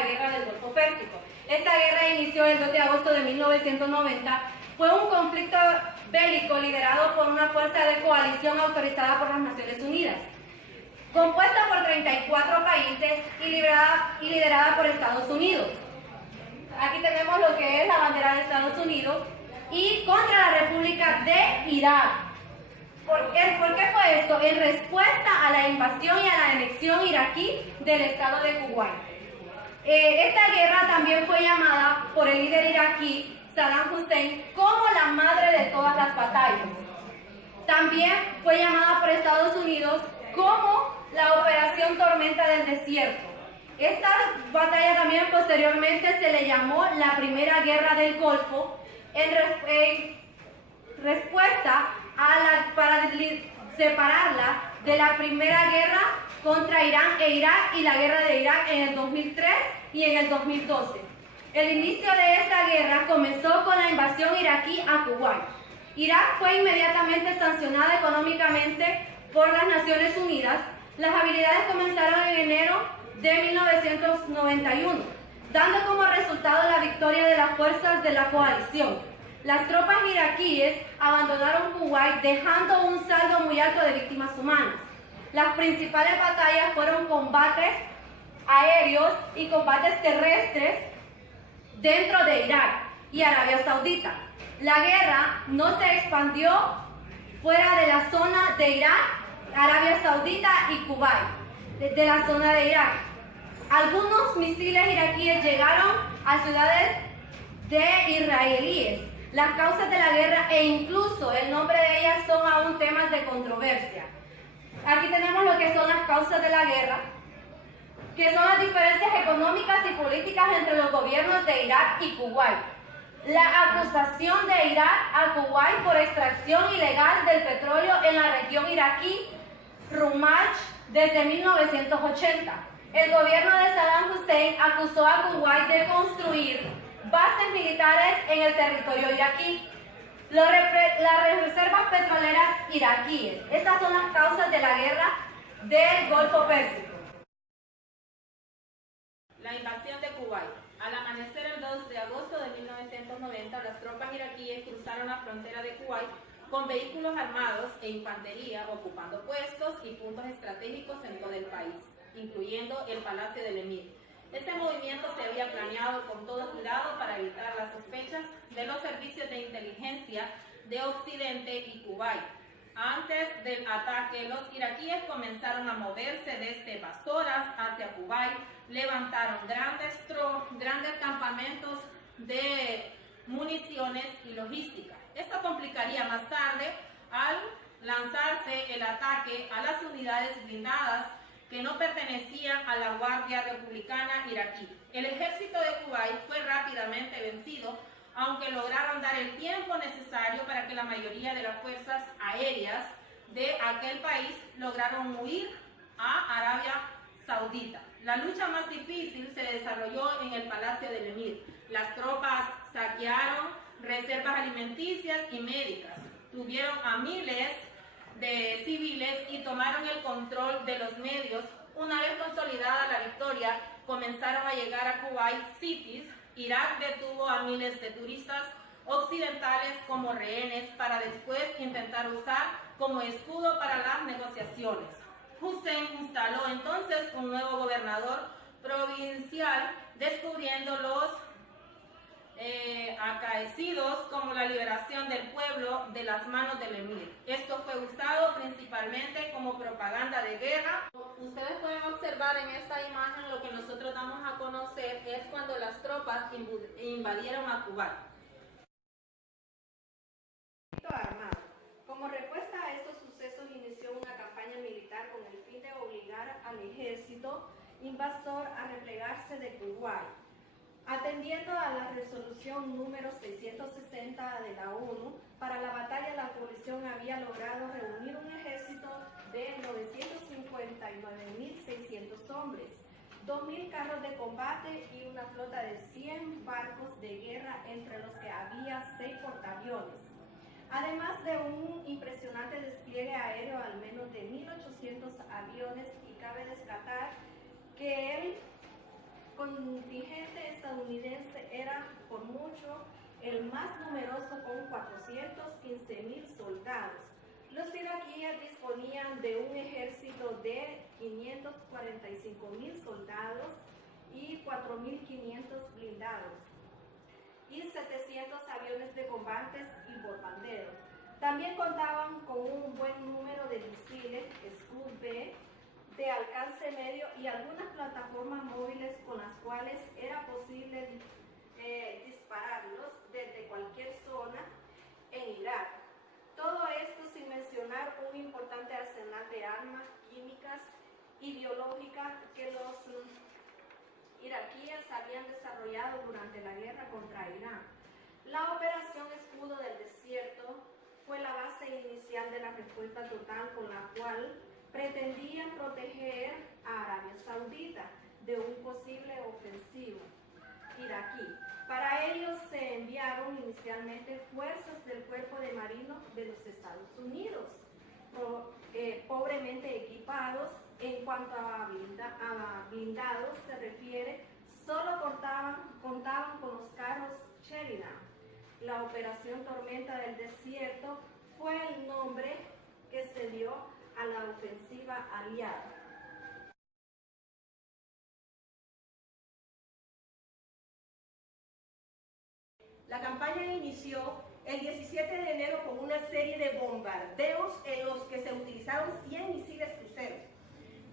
la Guerra del Golfo Pérsico. Esta guerra inició el 2 de agosto de 1990. Fue un conflicto bélico liderado por una fuerza de coalición autorizada por las Naciones Unidas, compuesta por 34 países y liderada por Estados Unidos. Aquí tenemos lo que es la bandera de Estados Unidos y contra la República de Irak. ¿Por qué fue esto? En respuesta a la invasión y a la anexión iraquí del estado de Kuwait. Esta guerra también fue llamada por el líder iraquí Saddam Hussein como la madre de todas las batallas. También fue llamada por Estados Unidos como la Operación Tormenta del Desierto. Esta batalla también posteriormente se le llamó la Primera Guerra del Golfo en respuesta para separarla de la Primera Guerra contra Irán e Irak y la Guerra de Irak en el 2003 y en el 2012. El inicio de esta guerra comenzó con la invasión iraquí a Kuwait. Irak fue inmediatamente sancionada económicamente por las Naciones Unidas. Las hostilidades comenzaron en enero de 1991, dando como resultado la victoria de las fuerzas de la coalición. Las tropas iraquíes abandonaron Kuwait dejando un saldo muy alto de víctimas humanas. Las principales batallas fueron combates aéreos y combates terrestres dentro de Irak y Arabia Saudita. La guerra no se expandió fuera de la zona de Irak, Arabia Saudita y Kuwait, de la zona de Irak. Algunos misiles iraquíes llegaron a ciudades de israelíes. Las causas de la guerra e incluso el nombre de ellas son aún temas de controversia. Aquí tenemos lo que son las causas de la guerra, que son las diferencias económicas y políticas entre los gobiernos de Irak y Kuwait. La acusación de Irak a Kuwait por extracción ilegal del petróleo en la región iraquí Rummaj desde 1980. El gobierno de Saddam Hussein acusó a Kuwait de construir bases militares en el territorio iraquí. Las reservas petroleras iraquíes. Estas son las causas de la guerra del Golfo Pérsico. La invasión de Kuwait. Al amanecer el 2 de agosto de 1990, las tropas iraquíes cruzaron la frontera de Kuwait con vehículos armados e infantería ocupando puestos y puntos estratégicos en todo el país, incluyendo el Palacio del Emir. Este movimiento se había planeado con todo cuidado para evitar las sospechas de los servicios de inteligencia de Occidente y Kuwait. Antes del ataque, los iraquíes comenzaron a moverse desde Basoras hacia Kuwait, levantaron grandes campamentos de municiones y logística. Esto complicaría más tarde al lanzarse el ataque a las unidades blindadas que no pertenecían a la Guardia Republicana iraquí. El ejército de Kuwait fue rápidamente vencido, aunque lograron dar el tiempo necesario para que la mayoría de las fuerzas aéreas de aquel país lograron huir a Arabia Saudita. La lucha más difícil se desarrolló en el Palacio del Emir. Las tropas saquearon reservas alimenticias y médicas, tuvieron a miles de civiles y tomaron el control de los medios. Una vez consolidada la victoria, comenzaron a llegar a Kuwait cities. Irak detuvo a miles de turistas occidentales como rehenes para después intentar usar como escudo para las negociaciones. Hussein instaló entonces un nuevo gobernador provincial, descubriendo los acaecidos como la liberación del pueblo de las manos del emir. Esto fue usado principalmente como propaganda de guerra. Ustedes pueden observar en esta imagen lo que nosotros damos a conocer es cuando las tropas invadieron a Kuwait. Armado. Como respuesta a estos sucesos inició una campaña militar con el fin de obligar al ejército invasor a replegarse de Kuwait. Atendiendo a la resolución número 660 de la ONU, para la batalla la coalición había logrado reunir un ejército de 959.600 hombres, 2.000 carros de combate y una flota de 100 barcos de guerra, entre los que había 6 portaaviones. Además de un impresionante despliegue aéreo, al menos de 1.800 aviones, y cabe destacar que el contingente estadounidense era por mucho el más numeroso con 415,000 soldados. Los iraquíes disponían de un ejército de 545,000 soldados y 4,500 blindados y 700 aviones de combates y bombarderos. También contaban con un buen número de misiles Scud-B de alcance medio y algunas plataformas móviles con las cuales era posible dispararlos desde cualquier zona en Irak. Todo esto sin mencionar un importante arsenal de armas químicas y biológicas que los iraquíes habían desarrollado durante la guerra contra Irán. La operación Escudo del Desierto fue la base inicial de la respuesta total con la cual pretendían proteger a Arabia Saudita de un posible ofensivo iraquí. Para ello se enviaron inicialmente fuerzas del Cuerpo de Marinos de los Estados Unidos, pobremente equipados. En cuanto a blindados se refiere, solo contaban con los carros Sheridan. La Operación Tormenta del Desierto fue el nombre que se dio a la ofensiva aliada. La campaña inició el 17 de enero con una serie de bombardeos en los que se utilizaron 100 misiles cruceros,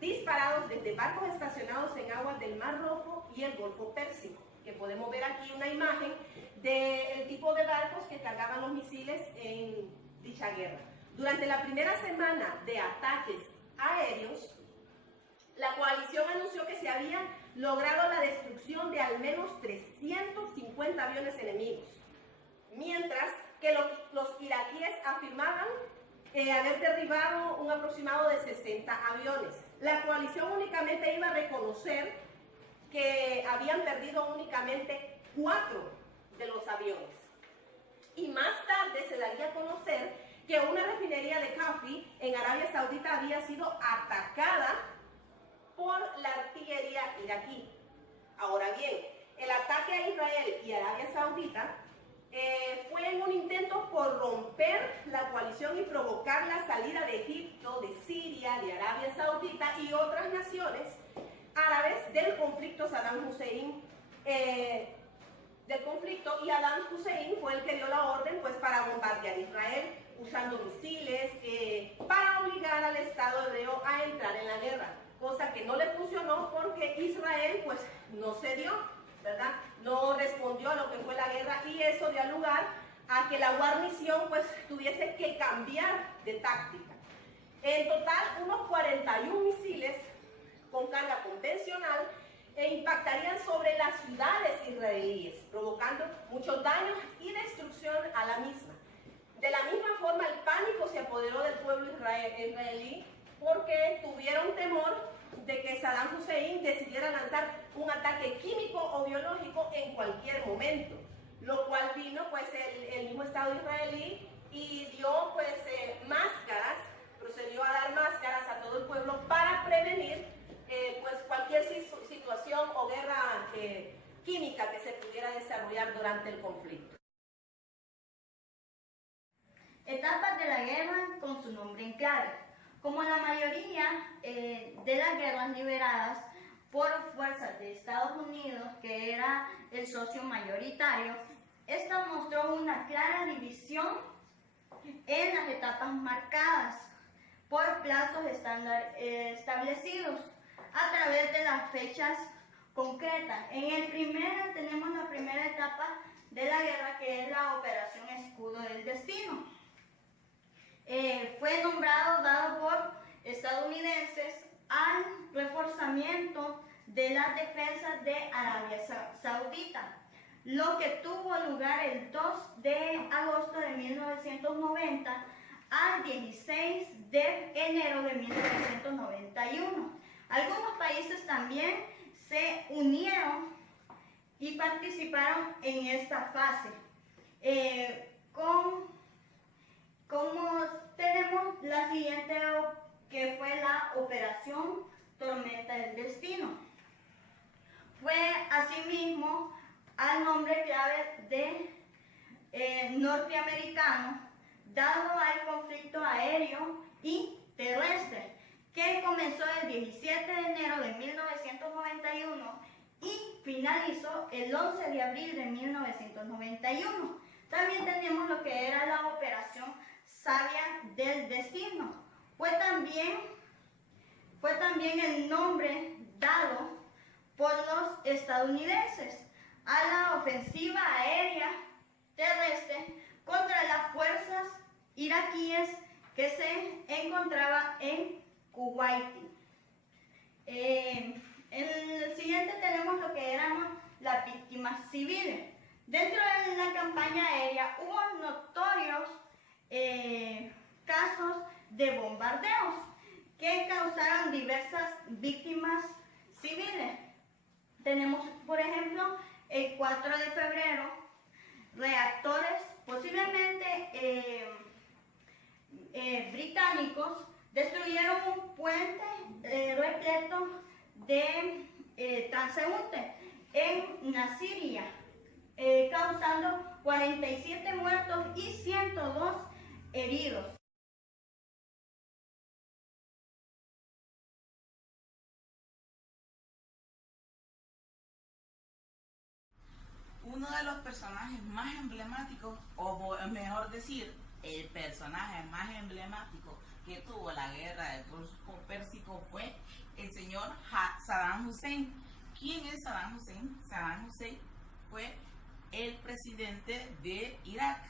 disparados desde barcos estacionados en aguas del Mar Rojo y el Golfo Pérsico, que podemos ver aquí una imagen del tipo de barcos que cargaban los misiles en dicha guerra. Durante la primera semana de ataques aéreos, la coalición anunció que se había logrado la destrucción de al menos 350 aviones enemigos, mientras que los iraquíes afirmaban haber derribado un aproximado de 60 aviones. La coalición únicamente iba a reconocer que habían perdido únicamente 4 de los aviones. Y más tarde se daría a conocer que una refinería de Kafi en Arabia Saudita había sido atacada por la artillería iraquí. Ahora bien, el ataque a Israel y Arabia Saudita fue en un intento por romper la coalición y provocar la salida de Egipto, de Siria, de Arabia Saudita y otras naciones árabes del conflicto Saddam Hussein, y Saddam Hussein fue el que dio la orden pues para bombardear Israel usando misiles para obligar al Estado hebreo a entrar en la guerra, cosa que no le funcionó porque Israel pues no cedió, ¿verdad? No respondió a lo que fue la guerra y eso dio lugar a que la guarnición pues tuviese que cambiar de táctica. En total, unos 41 misiles con carga convencional impactarían sobre las ciudades israelíes, provocando muchos daños y destrucción a la misma. De la misma forma, el pánico se apoderó del pueblo israelí porque tuvieron temor de que Saddam Hussein decidiera lanzar un ataque químico o biológico en cualquier momento, lo cual vino pues el mismo Estado israelí y dio pues máscaras, procedió a dar máscaras a todo el pueblo para prevenir pues cualquier situación o guerra química que se pudiera desarrollar durante el conflicto. Etapas de la guerra con su nombre en clave. Como la mayoría de las guerras lideradas por fuerzas de Estados Unidos, que era el socio mayoritario, esta mostró una clara división en las etapas marcadas por plazos establecidos a través de las fechas concretas. Tenemos la primera etapa de la guerra, que es la Operación Escudo del Destino. Fue dado por estadounidenses al reforzamiento de las defensas de Arabia Saudita, lo que tuvo lugar el 2 de agosto de 1990 al 16 de enero de 1991. Algunos países también se unieron y participaron en esta fase. Como tenemos la siguiente, que fue la Operación Tormenta del Destino. Fue asimismo al nombre clave de norteamericano, dado al conflicto aéreo y terrestre, que comenzó el 17 de enero de 1991 y finalizó el 11 de abril de 1991. También tenemos lo que era la Operación Sabia del Destino. Fue también el nombre dado por los estadounidenses a la ofensiva aérea terrestre contra las fuerzas iraquíes que se encontraban en Kuwait. En el siguiente tenemos lo que eran las víctimas civiles. Dentro de la campaña aérea hubo notorios casos de bombardeos que causaron diversas víctimas civiles. Tenemos, por ejemplo, el 4 de febrero, reactores posiblemente británicos destruyeron un puente repleto de transeúntes en Nasiria, causando 47 muertos y 102 heridos. Uno de los personajes más emblemáticos, o mejor decir, el personaje más emblemático que tuvo la guerra del Golfo Pérsico fue el señor Saddam Hussein. ¿Quién es Saddam Hussein? Saddam Hussein fue el presidente de Irak.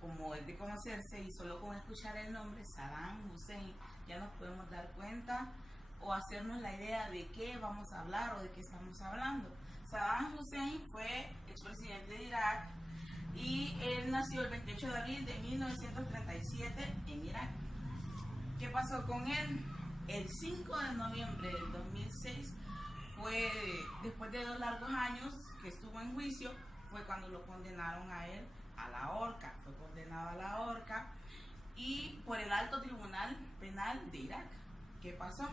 Como es de conocerse y solo con escuchar el nombre Saddam Hussein ya nos podemos dar cuenta o hacernos la idea de qué vamos a hablar o de qué estamos hablando. Saddam Hussein fue expresidente de Irak y él nació el 28 de abril de 1937 en Irak. ¿Qué pasó con él? El 5 de noviembre del 2006 fue, después de 2 largos años que estuvo en juicio, fue cuando lo condenaron a él a la horca. Fue condenado a la horca y por el Alto Tribunal Penal de Irak. ¿Qué pasó?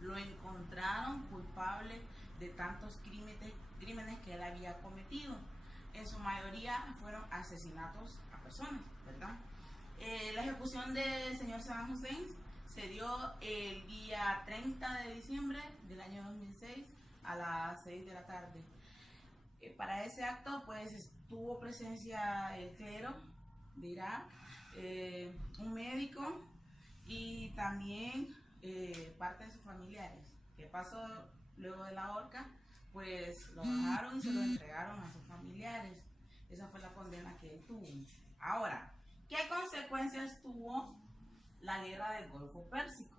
Lo encontraron culpable de tantos crímenes que él había cometido. En su mayoría fueron asesinatos a personas, ¿verdad? La ejecución del señor Saddam Hussein se dio el día 30 de diciembre del año 2006 a las 6 de la tarde. Para ese acto pues tuvo presencia el clero de Irak, un médico y también parte de sus familiares. ¿Qué pasó luego de la horca? Pues lo bajaron y se lo entregaron a sus familiares. Esa fue la condena que él tuvo. Ahora, ¿qué consecuencias tuvo la guerra del Golfo Pérsico?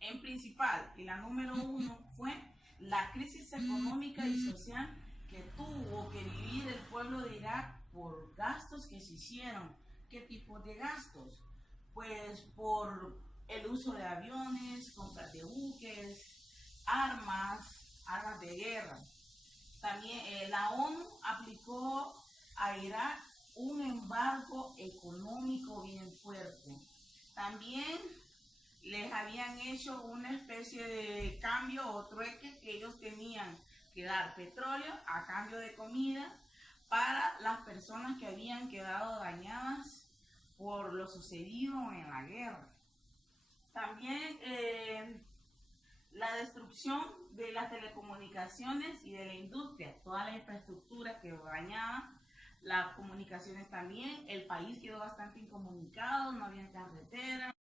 En principal, y la número 1 fue la crisis económica y social que tuvo que vivir el pueblo de Irak por gastos que se hicieron. ¿Qué tipo de gastos? Pues por el uso de aviones, compras de buques, armas de guerra. También la ONU aplicó a Irak un embargo económico bien fuerte. También les habían hecho una especie de cambio o trueque que ellos tenían que dar petróleo a cambio de comida para las personas que habían quedado dañadas por lo sucedido en la guerra. También la destrucción de las telecomunicaciones y de la industria, toda la infraestructura quedó dañada, las comunicaciones también, el país quedó bastante incomunicado, no había carreteras,